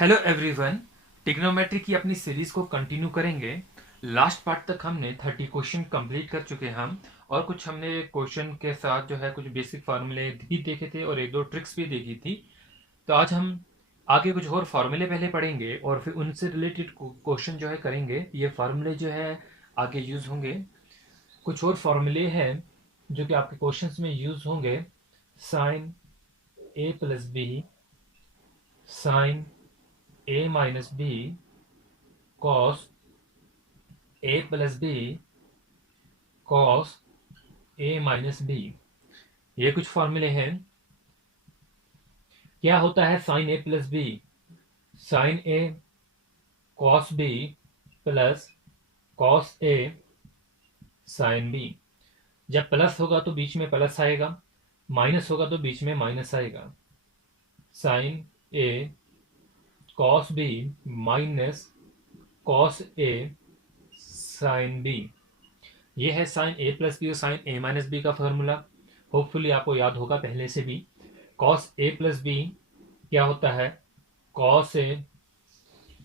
Hello everyone. Trigonometry की अपनी series को कंटिन्यू करेंगे। लास्ट पार्ट तक हमने 30 क्वेश्चन कंप्लीट कर चुके हैं हम, और कुछ हमने क्वेश्चन के साथ जो है कुछ बेसिक फार्मूले भी देखे थे और एक दो ट्रिक्स भी देखी थी। तो आज हम आगे कुछ और फार्मूले पहले पढ़ेंगे और फिर उनसे रिलेटेड क्वेश्चन जो है करेंगे। ये फार्मूले जो है आगे यूज होंगे। कुछ और फार्मूले हैं जो कि आपके क्वेश्चंस में यूज होंगे। Sign A plus B, sign A minus B, cos A plus B, cos A minus B. ये कुछ फॉर्मूले हैं। क्या होता है sign A plus B? Sign A cos B plus cos A sine B. जब प्लस होगा तो बीच में प्लस आएगा, माइनस होगा तो बीच में माइनस आएगा। Sign A cos B minus cos A sine B. ये है साइन ए प्लस बी और साइन ए माइनस बी का फॉर्मूला। होपफुली आपको याद होगा पहले से भी। कॉस ए प्लस बी क्या होता है? Cos A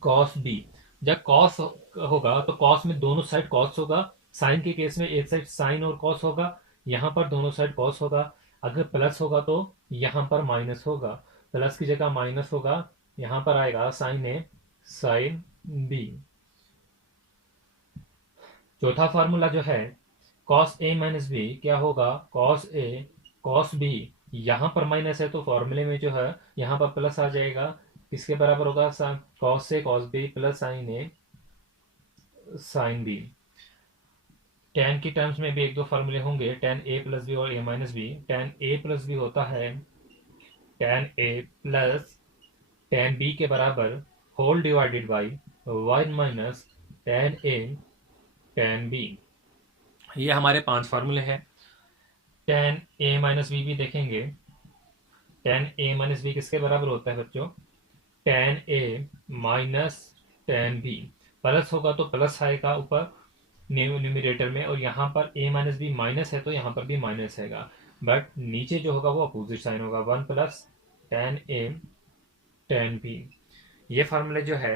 cos B. जब कॉस होगा तो कॉस में दोनों साइड कॉस होगा। साइन के केस में एक साइड साइन और कॉस होगा, यहाँ पर दोनों साइड कॉस होगा। अगर प्लस होगा तो यहाँ पर माइनस होगा, प्लस की जगह माइनस होगा, यहाँ पर आएगा साइन ए साइन बी। चौथा फार्मूला जो है कॉस ए माइनस बी क्या होगा? Cos A cos B. यहाँ पर माइनस है तो फॉर्मूले में जो है यहाँ पर प्लस आ जाएगा। किसके बराबर होगा? Cos A cos B plus sign A sine B. Ten की टर्म्स में भी एक दो फार्मूले होंगे, टेन ए प्लस बी और A minus B. Tan A plus B होता है tan A plus tan B के बराबर whole divided by one minus tan A tan B. ये हमारे 5 फार्मूले हैं। टेन ए माइनस बी भी देखेंगे। टेन ए माइनस बी किसके बराबर होता है बच्चों? Ten A minus ten B. Plus होगा तो प्लस आएगा ऊपर न्यूमिरेटर में, और यहाँ पर ए माइनस बी माइनस है तो यहाँ पर भी माइनस आएगा, बट नीचे जो होगा वो अपोजिट साइन होगा। One plus tan A tan B. ये फार्मूले जो है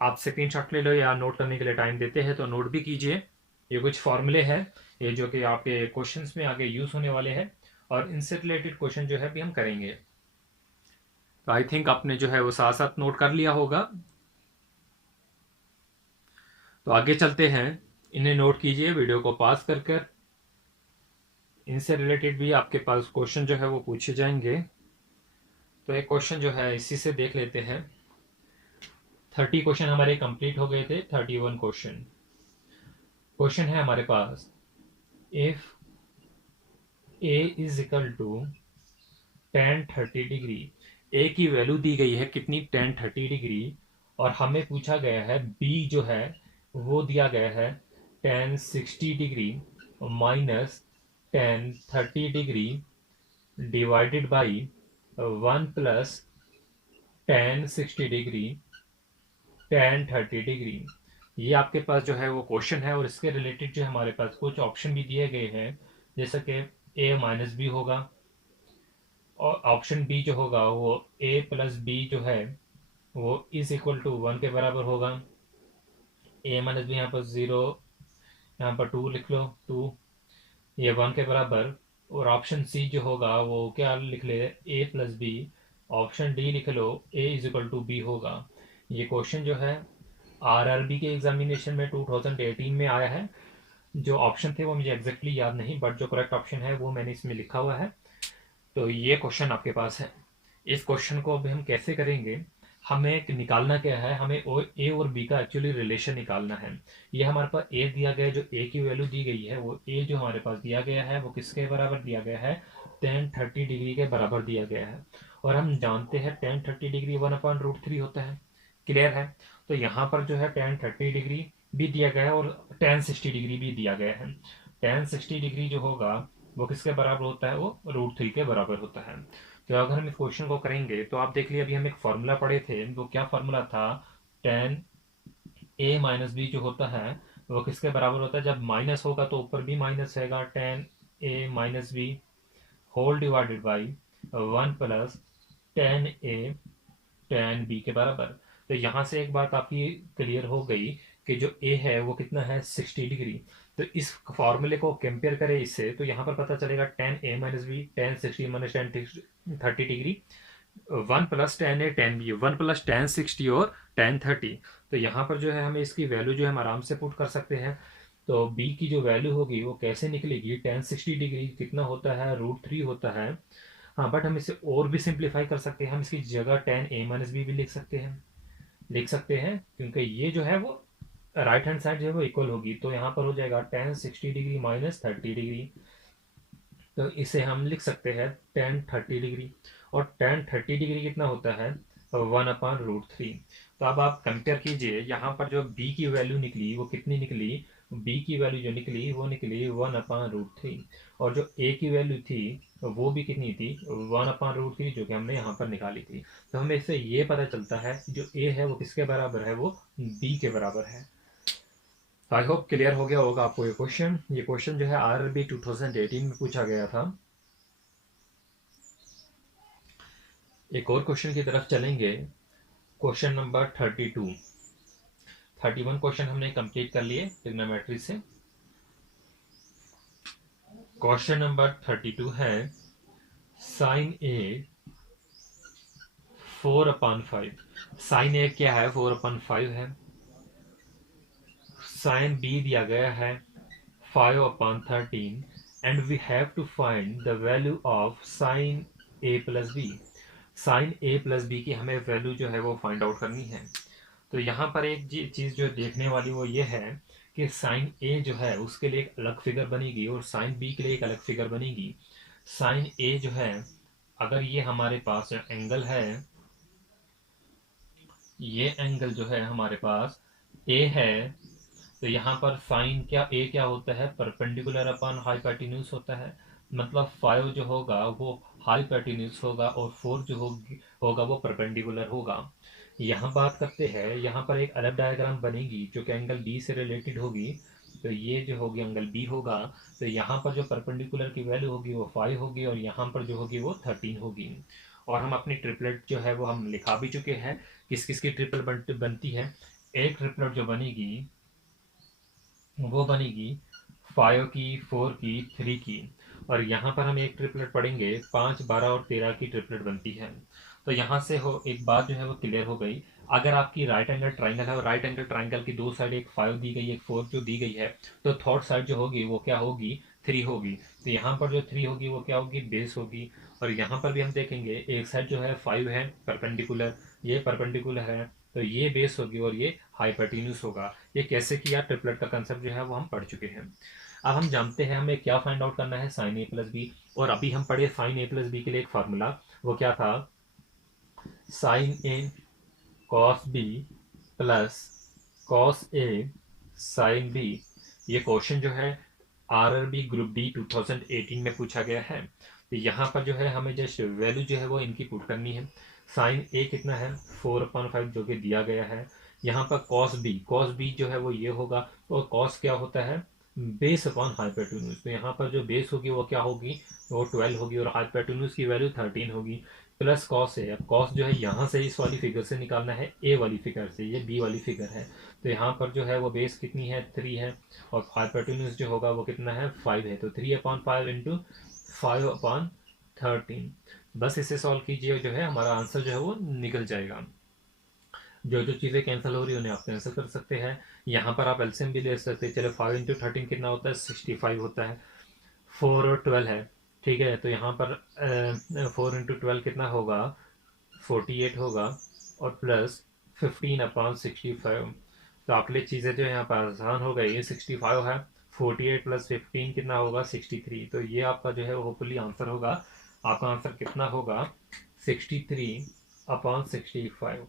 आप स्क्रीनशॉट ले लो या नोट करने के लिए टाइम देते हैं तो नोट भी कीजिए। ये कुछ फॉर्मूले हैं ये जो कि आपके क्वेश्चंस में आगे यूज होने वाले हैं, और इनसे रिलेटेड क्वेश्चन जो है भी हम करेंगे। तो आई थिंक आपने जो है वो साथ साथ नोट कर लिया होगा। तो आगे चलते हैं, इन्हें नोट कीजिए वीडियो को पास कर कर। इनसे रिलेटेड भी आपके पास क्वेश्चन जो है वो पूछे जाएंगे। तो एक क्वेश्चन जो है इसी से देख लेते हैं। 30 क्वेश्चन हमारे कंप्लीट हो गए थे। 31 क्वेश्चन है हमारे पास। If A is equal to ten 30 degree. A की वैल्यू दी गई है कितनी? Ten 30 degree. और हमें पूछा गया है बी जो है वो दिया गया है ten 60 degree minus ten 30 degree divided by one plus ten 60 degree ten 30 degree. ये आपके पास जो है वो क्वेश्चन है, और इसके रिलेटेड जो हमारे पास कुछ ऑप्शन भी दिए गए हैं, जैसे कि ए माइनस बी होगा, और ऑप्शन बी जो होगा वो ए प्लस बी जो है वो इज इक्वल टू वन के बराबर होगा। ए माइनस बी यहाँ पर जीरो, यहाँ पर टू लिख लो, टू ये वन के बराबर। और ऑप्शन सी जो होगा वो क्या लिख ले? ए प्लस बी। ऑप्शन डी लिख लो, ए इज इक्वल टू बी होगा। ये क्वेश्चन जो है आरआरबी के एग्जामिनेशन में 2018 में आया है। जो ऑप्शन थे वो मुझे एग्जैक्टली याद नहीं, बट जो करेक्ट ऑप्शन है वो मैंने इसमें लिखा हुआ है। तो ये क्वेश्चन आपके पास है। इस क्वेश्चन को अभी हम कैसे करेंगे? हमें निकालना क्या है? हमें ए और बी का एक्चुअली रिलेशन निकालना है। ये हमारे पास ए दिया गया है, जो ए की वैल्यू दी गई है वो ए जो हमारे पास दिया गया है वो किसके बराबर दिया गया है? टेन 30 डिग्री के बराबर दिया गया है। और हम जानते हैं tan 30 degree one upon root three होता है। क्लियर है? तो यहाँ पर जो है टेन 30 डिग्री भी दिया गया है और टेन 60 डिग्री भी दिया गया है। टेन 60 डिग्री जो होगा वो किसके बराबर होता है? वो रूट थ्री के बराबर होता है। तो अगर हम इस क्वेश्चन को करेंगे तो आप देख लिए अभी हम एक फॉर्मूला पढ़े थे, वो क्या फॉर्मूला था? टेन ए माइनस बी जो होता है वो किसके बराबर होता है? जब माइनस होगा तो ऊपर भी माइनस रहेगा, tan A minus B whole divided by one plus tan A tan b के बराबर। तो यहाँ से एक बात आपकी क्लियर हो गई कि जो a है वो कितना है 60 डिग्री। तो इस फॉर्मूले को कंपेयर करें इससे, तो यहाँ पर पता चलेगा tan a minus B, tan 60 minus tan 30 degree, 1 + tan a tan b, 1 + tan 60 और tan 30। तो यहाँ पर जो है हमें इसकी वैल्यू जो है हम आराम से पुट कर सकते हैं। तो b की जो वैल्यू होगी वो कैसे निकलेगी, tan 60 डिग्री कितना होता है, √3 होता है। हाँ, बट हम इसे और भी सिंप्लीफाई कर सकते हैं, हम इसकी जगह tan a माइनस बी भी लिख सकते हैं क्योंकि ये जो है वो राइट हैंड साइड जो है वो इक्वल होगी। तो यहाँ पर हो जाएगा tan 60 डिग्री माइनस 30 डिग्री। तो इसे हम लिख सकते हैं tan 30 डिग्री। और tan 30 डिग्री कितना होता है, 1/√3। तो अब आप कंपेयर कीजिए, यहाँ पर जो b की वैल्यू निकली वो कितनी निकली, b की वैल्यू जो निकली वो निकली 1/√3। और जो a की वैल्यू थी वो भी कितनी थी, 1/√3, जो कि हमने यहाँ पर निकाली थी। तो हमें इससे ये पता चलता है जो a है वो किसके बराबर है, वो b के बराबर है। आई होप क्लियर हो गया होगा आपको ये क्वेश्चन जो है RRB 2018 में पूछा गया था। एक और क्वेश्चन की तरफ चलेंगे, क्वेश्चन नंबर 32। 31 क्वेश्चन हमने कंप्लीट कर लिए ट्रिग्नोमेट्री से। क्वेश्चन नंबर 32 है sin a 4/5। sin a क्या है, 4/5 है। sin b दिया गया है 5/13 and we have to find the value of sin a plus b। sin a plus b की हमें वैल्यू जो है वो फाइंड आउट करनी है। तो यहाँ पर एक चीज जो देखने वाली वो ये है कि sin a जो है उसके लिए एक अलग फिगर बनेगी और sin b के लिए एक अलग फिगर बनेगी। sin a जो है, अगर ये हमारे पास एंगल है, ये एंगल जो है हमारे पास a है, तो यहाँ पर साइन क्या ए क्या होता है, परपेंडिकुलर अपॉन हाइपोटेन्यूज होता है। मतलब 5 जो होगा वो हाइपोटेन्यूज होगा और 4 जो होगा वो परपेंडिकुलर होगा। यहाँ बात करते हैं, यहाँ पर एक अलग डायग्राम बनेगी जो कि एंगल बी से रिलेटेड होगी। तो ये जो होगी एंगल बी होगा। तो यहाँ पर जो परपेंडिकुलर की वैल्यू होगी वो 5 होगी और यहाँ पर जो होगी वो 13 होगी। और हम अपनी ट्रिपलेट जो है वो हम लिखा भी चुके हैं, किस किस की ट्रिपल बनती है। एक ट्रिपलेट जो बनेगी वो बनेगी 5 की, 4 की, 3 की। और यहाँ पर हम एक ट्रिपलेट पढ़ेंगे 5, 12 और 13 की ट्रिपलेट बनती है। तो यहाँ से हो एक बात जो है वो क्लियर हो गई। अगर आपकी राइट एंगल ट्राइंगल है और राइट एंगल ट्राइंगल की दो साइड, एक 5 दी गई एक 4 जो दी गई है, तो थर्ड साइड जो होगी वो क्या होगी, 3 होगी। तो यहाँ पर जो 3 होगी वो क्या होगी, बेस होगी। और यहाँ पर भी हम देखेंगे एक साइड जो है 5 है परपेंडिकुलर, ये परपेंडिकुलर है, तो ये बेस होगी और ये हाइपोटेन्यूज होगा। ये कैसे किया, ट्रिपलेट का कंसेप्ट जो है वो हम पढ़ चुके हैं। अब हम जानते हैं हमें क्या फाइंड आउट करना है, साइन ए प्लस बी। और अभी हम पढ़े साइन ए प्लस बी के लिए एक फार्मूला, वो क्या था, sign A cos B plus cos A sine B. ये क्वेश्चन जो है RRB ग्रुप डी 2018 में पूछा गया है। तो यहाँ पर जो है हमें जस्ट वैल्यू जो है वो इनकी पुट करनी है। साइन ए कितना है, 4/5 जो कि दिया गया है। यहाँ पर कॉस बी जो है वो ये होगा। और कॉस क्या होता है, बेस अपॉन हाइपोटेन्यूज। तो यहाँ पर जो बेस होगी वो क्या होगी, वो 12 होगी और हाइपोटेन्यूज की वैल्यू 13 होगी। प्लस कॉस है, अब कॉस जो है यहाँ से इस वाली फिगर से निकालना है, ए वाली फिगर से, ये बी वाली फिगर है। तो यहाँ पर जो है वो बेस कितनी है, 3 है। और हाइपोटेन्यूज जो होगा वो कितना है, 5 है। तो 3/5 इंटू 5/13। बस इसे सॉल्व कीजिए, जो है हमारा आंसर जो है वो निकल जाएगा। जो जो चीज़ें कैंसिल हो रही है उन्हें आप कैंसिल कर सकते हैं। यहाँ पर आप एलसीएम भी ले सकते हैं। चलो 5 × 13 कितना होता है, 65 होता है। 4 और 12 है, ठीक है। तो यहाँ पर 4 × 12 कितना होगा, 48 होगा। और प्लस 15/65। तो आपके लिए चीज़ें जो है यहाँ पर आसान हो गई। ये 65 है, 48 + 15 कितना होगा, 63। तो ये आपका जो है होपफुली आंसर होगा। आपका आंसर कितना होगा, 63/65।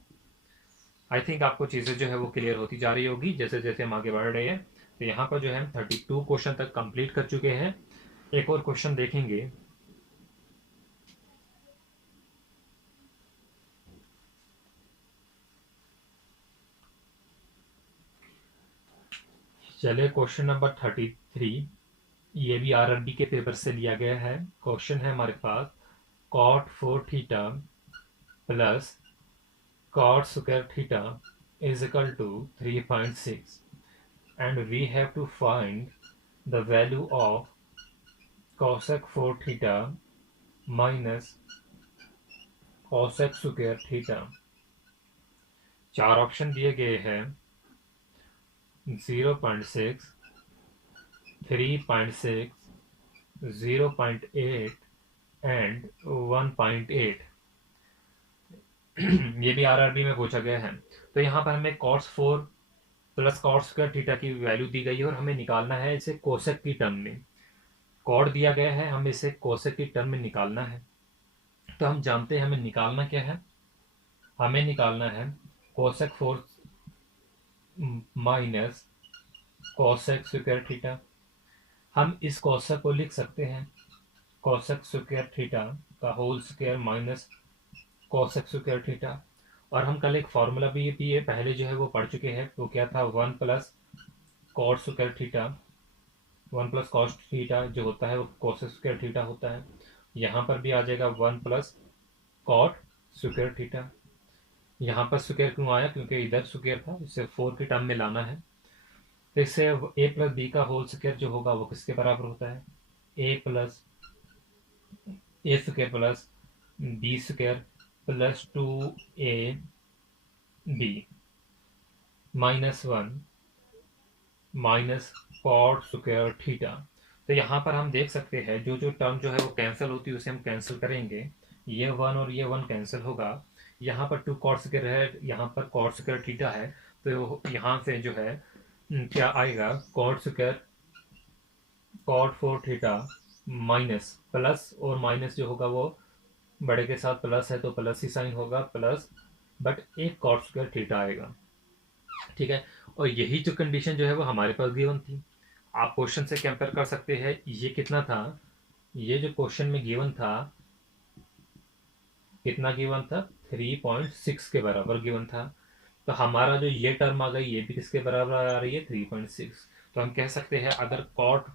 आई थिंक आपको चीज़ें जो है वो क्लियर होती जा रही होगी जैसे जैसे हम आगे बढ़ रहे हैं। तो यहाँ पर जो है 32 क्वेश्चन तक कंप्लीट कर चुके हैं। एक और क्वेश्चन देखेंगे। चलिए क्वेश्चन नंबर 33, ये भी RRB के पेपर से लिया गया है। क्वेश्चन है हमारे पास, cot 4 theta plus cot square theta is equal to 3.6 and we have to find the value of cosec 4 theta minus cosec square theta। चार ऑप्शन दिए गए हैं 0.6, 3.6, 0.8 एंड 1.8। ये भी आरआरबी में पूछा गया है। तो यहाँ पर हमें cos 4 plus cot square theta की वैल्यू दी गई है और हमें निकालना है इसे कोसेक की टर्म में। कॉड दिया गया है, हमें इसे कोसेक की टर्म में निकालना है। तो हम जानते हैं हमें निकालना क्या है, हमें निकालना है cosec 4 minus cosec square theta. हम इस कोसेक को लिख सकते हैं कोसेक स्क्वायर थीटा का whole square minus cosec square theta. और हम कल एक फॉर्मूला भी ये पहले जो है वो पढ़ चुके हैं, वो क्या था 1 plus cot square theta, 1 plus cos theta जो होता है वो कोसेक स्क्वायर थीटा होता है। यहाँ पर भी आ जाएगा 1 प्लस कॉट स्क्वायर थीटा। यहाँ पर स्क्वायर क्यों आया, क्योंकि इधर स्क्वायर था, इसे 4 की टर्म में लाना है। तो इससे ए प्लस बी का होल स्क्वायर जो होगा वो किसके बराबर होता है, A square plus B square plus 2ab minus 1 minus cot square theta. तो यहाँ पर हम देख सकते हैं जो जो टर्म जो है वो कैंसिल होती है उसे हम कैंसिल करेंगे। ये 1 और ये 1 कैंसिल होगा। यहाँ पर 2 कॉट स्क्वायर है, यहाँ पर कॉट स्क्वायर थीटा है, तो यहाँ से जो है क्या आएगा cot square cot 4 theta minus plus, और माइनस जो होगा वो बड़े के साथ प्लस है तो प्लस ही साइन होगा प्लस, बट एक कॉट स्क्वायर थीटा आएगा। ठीक है, और यही जो कंडीशन जो है वो हमारे पास गिवन थी। आप क्वेश्चन से कंपेयर कर सकते हैं, ये कितना था, ये जो क्वेश्चन में गिवन था कितना गिवन था 3.6 के बराबर गिवन था। तो हमारा जो ये टर्म आ गई ये भी किसके बराबर आ रही है 3.6। तो हम कह सकते हैं अगर cot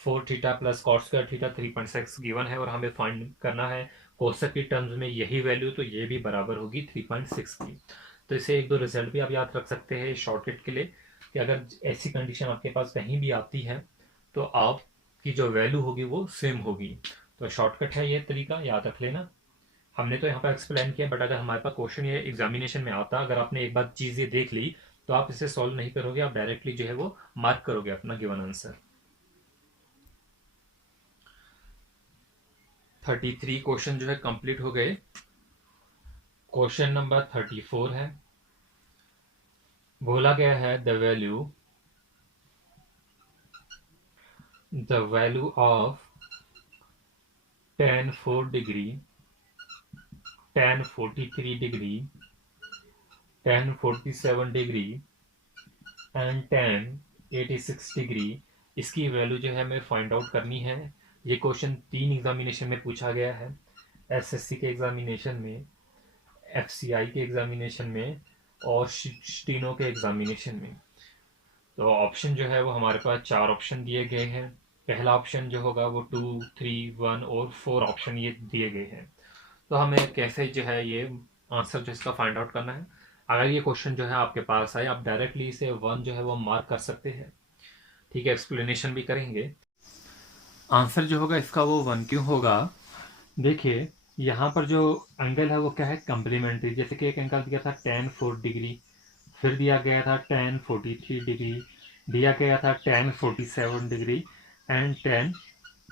4 theta plus cot square theta 3.6 given है और हमें फाइंड करना है कोसेक की टर्म्स में यही वैल्यू, तो ये भी बराबर होगी 3.6 की। तो इसे एक दो रिजल्ट भी आप याद रख सकते हैं शॉर्टकट के लिए, कि अगर ऐसी कंडीशन आपके पास कहीं भी आती है तो आपकी जो वैल्यू होगी वो सेम होगी। तो शॉर्टकट है ये तरीका, याद रख लेना। हमने तो यहाँ पर एक्सप्लेन किया, बट अगर हमारे पास क्वेश्चन ये एग्जामिनेशन में आता, अगर आपने एक बार चीज़ ये देख ली तो आप इसे सॉल्व नहीं करोगे, आप डायरेक्टली जो है वो मार्क करोगे अपना गिवन आंसर। 33 क्वेश्चन जो है कंप्लीट हो गए। क्वेश्चन नंबर 34 है, बोला गया है the value of tan 4 degree, tan 43 degree, tan 47 degree and tan 86 degree, इसकी वैल्यू जो है हमें फाइंड आउट करनी है। ये क्वेश्चन 3 एग्जामिनेशन में पूछा गया है, एसएससी के एग्जामिनेशन में, एफसीआई के एग्जामिनेशन में और स्टीनो के एग्जामिनेशन में। तो ऑप्शन जो है वो हमारे पास 4 ऑप्शन दिए गए हैं। पहला ऑप्शन जो होगा वो 2, 3, 1 और 4 ऑप्शन ये दिए गए हैं। तो हमें कैसे जो है ये आंसर जो इसका फाइंड आउट करना है। अगर ये क्वेश्चन जो है आपके पास आए, आप डायरेक्टली इसे 1 जो है वो मार्क कर सकते हैं। ठीक है, एक्सप्लेनेशन भी करेंगे। आंसर जो होगा इसका वो 1 क्यों होगा, देखिए यहाँ पर जो एंगल है वो क्या है कम्प्लीमेंट्री। जैसे कि एक एंगल दिया था tan 4 डिग्री, फिर दिया गया था tan 43 डिग्री, दिया गया था tan 47 degree and tan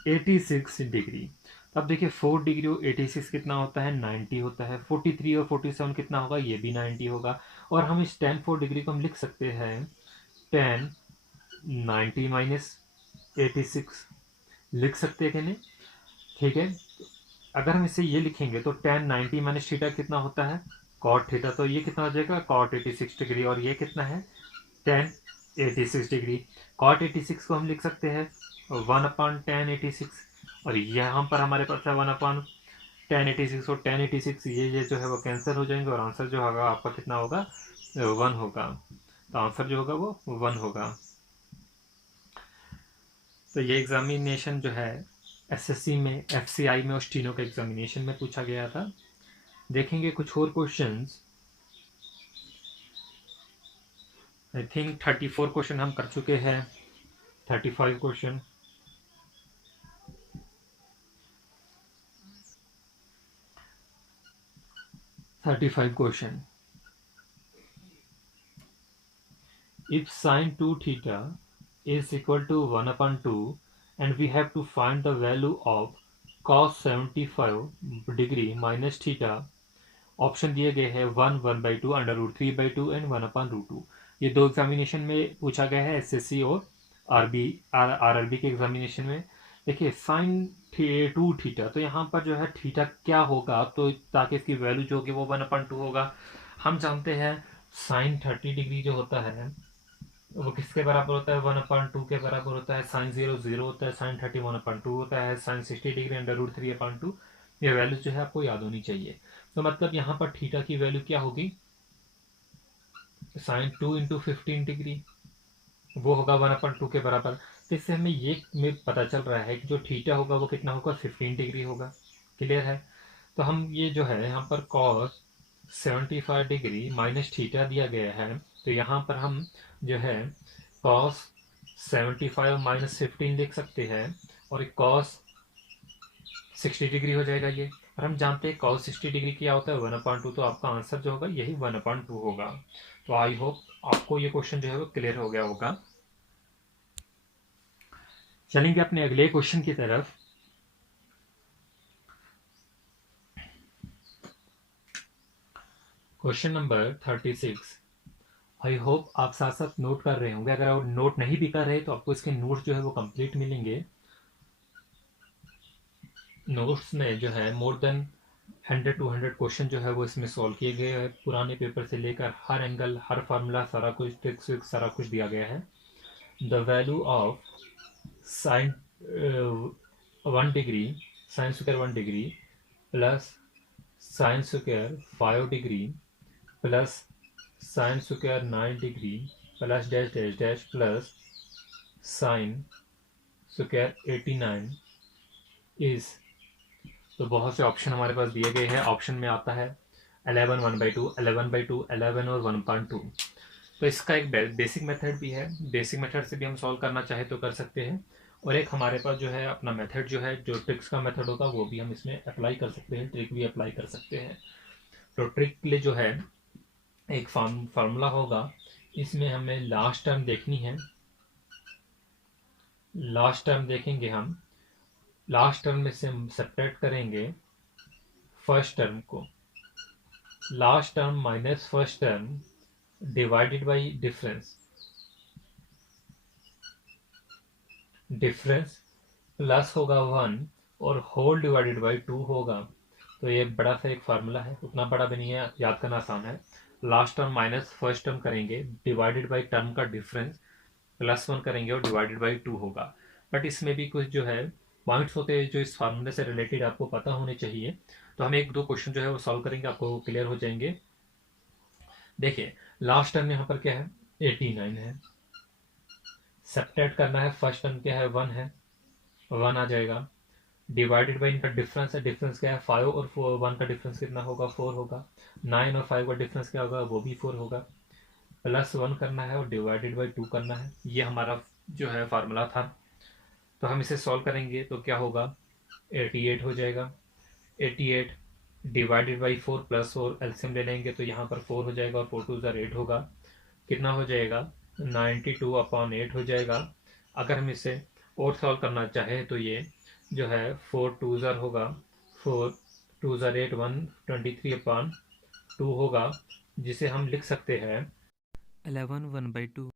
86 degree. अब देखिए 4 डिग्री और 86 कितना होता है 90 होता है, 43 और 47 कितना होगा ये भी 90 होगा। और हम इस tan 4 डिग्री को हम लिख सकते हैं tan 90 माइनस 86 लिख सकते हैं कि नहीं। ठीक है, अगर हम इसे ये लिखेंगे तो tan 90 माइनस थीटा कितना होता है cot थीटा, तो ये कितना हो जाएगा cot 86 डिग्री, और ये कितना है tan 86 डिग्री। cot 86 को हम लिख सकते हैं 1/tan 86, और यहाँ पर हमारे पास है 1/tan 86, और tan 86 ये जो है वो कैंसिल हो जाएंगे और आंसर जो होगा आपका कितना होगा 1 होगा। तो आंसर जो होगा वो 1 होगा। तो ये एग्जामिनेशन जो है एसएससी में, एफसीआई में और स्टीनो के एग्जामिनेशन में पूछा गया था। देखेंगे कुछ और क्वेश्चंस। आई थिंक 34 क्वेश्चन हम कर चुके हैं, 35 question. If sine 2 theta is equal to 1 upon 2 and we have to find the value of cos 75 degree minus theta, option दिए गए हैं 1/2 √3/2 एंड 1/√2। ये दो एग्जामिनेशन में पूछा गया है, एसएससी और आरआरबी के एग्जामिनेशन में। देखिए साइन 2 थीटा, तो यहाँ पर जो है थीटा क्या होगा, तो ताकि इसकी वैल्यू जो होगी वो 1/2 होगा। हम जानते हैं साइन 30 डिग्री जो होता है वो किसके बराबर होता है, 1/2 के बराबर होता है। साइन 0 0 होता है, साइन 30 1/2 होता है, साइन 60 डिग्री √3/2। ये वैल्यू जो है आपको याद होनी चाहिए। तो मतलब यहाँ पर थीटा की वैल्यू क्या होगी, साइन 2 इंटू 15 डिग्री, वो होगा 1/2 के बराबर। तो इससे हमें ये में पता चल रहा है कि जो थीटा होगा वो कितना होगा, 15 डिग्री होगा। क्लियर है। तो हम ये जो है यहाँ पर कॉस 75 डिग्री माइनस थीटा दिया गया है, तो यहाँ पर हम जो है कॉस 75 माइनस 15 लिख सकते हैं और कॉस 60 डिग्री हो जाएगा ये। और हम जानते हैं कॉस 60 डिग्री क्या होता है, 1/2। तो आपका आंसर जो होगा यही 1/2 होगा। तो आई होप आपको ये क्वेश्चन जो है वो क्लियर हो गया होगा। चलेंगे अपने अगले क्वेश्चन की तरफ। Question number 36। आई होप आप साथ साथ नोट कर रहे होंगे। अगर आप नोट नहीं भी कर रहे तो आपको इसके नोट्स जो है वो कंप्लीट मिलेंगे। नोट्स में जो है मोर देन 100-200 क्वेश्चन जो है वो इसमें सॉल्व किए गए हैं। पुराने पेपर से लेकर हर एंगल, हर फार्मूला, सारा कुछ ट्रिक्स विक्स सारा कुछ दिया गया है। The value of sine 1 degree, sine square 1 degree plus sine square 5 degree plus sine square 9 degree plus dash dash dash plus sine square 89 is. तो बहुत से ऑप्शन हमारे पास दिए गए हैं। ऑप्शन में आता है 11 1/2, 11/2, 11 और 1/2। तो इसका एक बेसिक मेथड भी है, बेसिक मेथड से भी हम सॉल्व करना चाहे तो कर सकते हैं। और एक हमारे पास जो है अपना मेथड जो है, जो ट्रिक्स का मेथड होगा वो भी हम इसमें अप्लाई कर सकते हैं, ट्रिक भी अप्लाई कर सकते हैं। तो ट्रिक के लिए जो है एक फार्मूला होगा, इसमें हमें लास्ट टर्म देखनी है। लास्ट टर्म देखेंगे हम, लास्ट टर्म में से हम सेपरेट करेंगे फर्स्ट टर्म को। Last term minus first term divided by difference, difference plus होगा 1 और होल डिवाइडेड बाई 2 होगा। तो ये बड़ा सा एक फार्मूला है, उतना बड़ा भी नहीं है, याद करना आसान है। Last term minus first term करेंगे, डिवाइडेड बाई टर्म का डिफरेंस प्लस 1 करेंगे और डिवाइडेड बाई 2 होगा। बट इसमें भी कुछ जो है पॉइंट्स होते हैं जो इस फार्मूले से रिलेटेड आपको पता होने चाहिए। तो हम एक दो क्वेश्चन जो है वो सॉल्व करेंगे, आपको क्लियर हो जाएंगे। देखिए लास्ट टर्म यहाँ पर क्या है, 89 है। सब्ट्रैक्ट करना है, फर्स्ट टर्म क्या है, 1 है, 1 आ जाएगा। डिवाइडेड बाई इनका डिफरेंस है, डिफरेंस क्या है 5 और 1 का डिफरेंस कितना होगा, 4 होगा। 9 और 5 का डिफरेंस क्या होगा, वो भी 4 होगा। प्लस 1 करना है और डिवाइडेड बाई 2 करना है। ये हमारा जो है फार्मूला था। तो हम इसे सॉल्व करेंगे तो क्या होगा, 88 हो जाएगा। 88 डिवाइडेड बाई 4 प्लस 4 एलसीएम ले लेंगे तो यहाँ पर 4 हो जाएगा और 4 2 ज़र 8 होगा। कितना हो जाएगा, 92/8 हो जाएगा। अगर हम इसे और सॉल्व करना चाहें तो ये जो है 4 2 ज़र होगा, 4 2 ज़र 8, 123/2 होगा, जिसे हम लिख सकते हैं 11 1/2